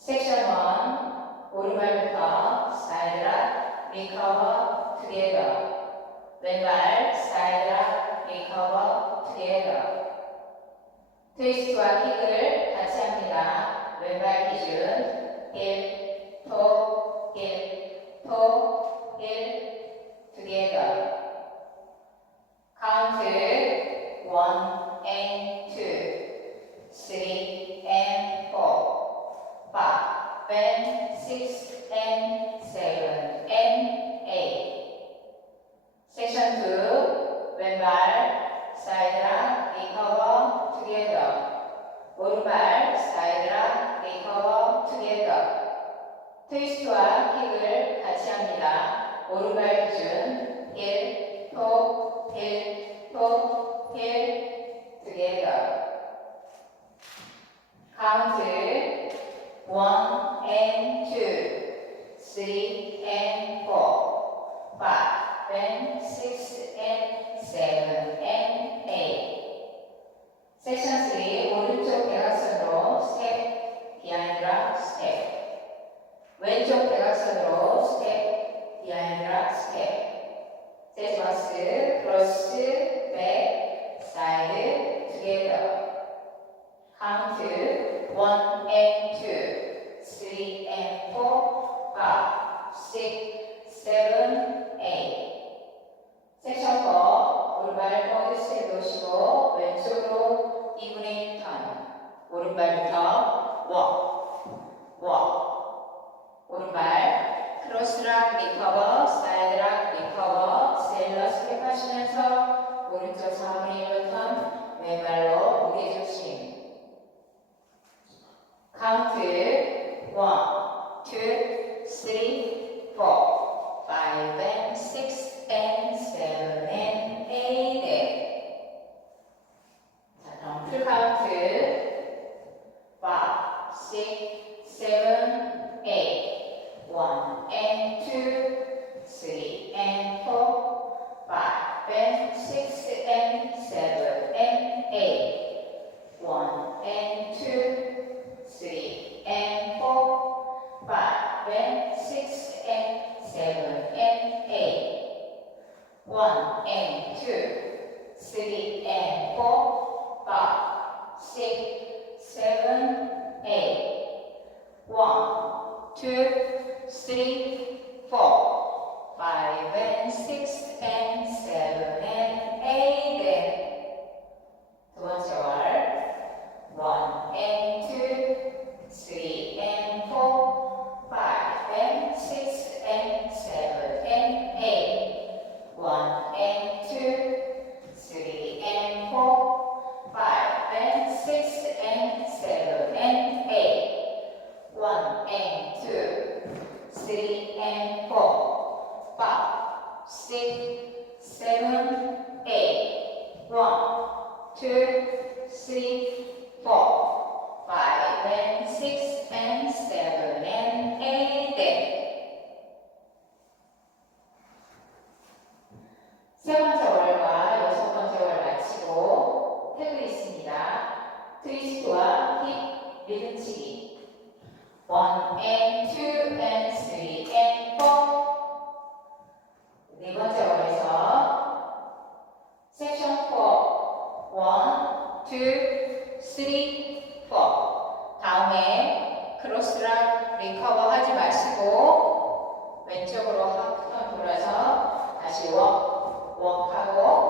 섹션 1 오른발부터 사이드락 리커버 투게더 왼발 사이드락 리커버 투게더 트위스트와 킥을 같이 합니다. 왼발 기준 힙, 톡, 힙, 톡, 힙 투게더 카운트 1 오른발 사이드랑 리커버 together. 트위스트와 킥을 같이 합니다. 오른발 기준 1, 토, 1, 토, 1, together. Count 1 and 2, 3 and 4, 5 and 6 and 7 and 8. 세션 3 오른쪽 대각선으로 스텝 비하인드라 스텝 왼쪽 대각선으로 스텝 비하인드라 스텝 세스마스 크로스 백 사이드 투게더 Count 1 and 2, 3 and 4, 5, 6, 7, 8. 섹션 4, 오른발 포드 스텝 놓으시고 왼쪽으로 2분의 1 턴. 오른발부터 워, 워. 브러쉬락 리커버, 사이드락 리커버, 셀러 스텝하시면서 오른쪽 4분의 1로 턴, 왼발로 무게 중심. 카운트 1, 2, 3, 4, 5 and 6 and 7 and 8 자, 그럼 풀 카운트 5, 6, 7, 8 1, 8 six, seven, eight. One, two, three, four, and four, five, six, seven, eight. One, two, three, four, five, and six, and seven, and eight. 세 번째 월과 여섯 번째 월 마치고 태그 있습니다. 트위스트와 힙 리듬치기. One and two 포. 다음에 크로스락 리커버 하지 마시고 왼쪽으로 한번 돌아서 다시 워, 웍하고 섹션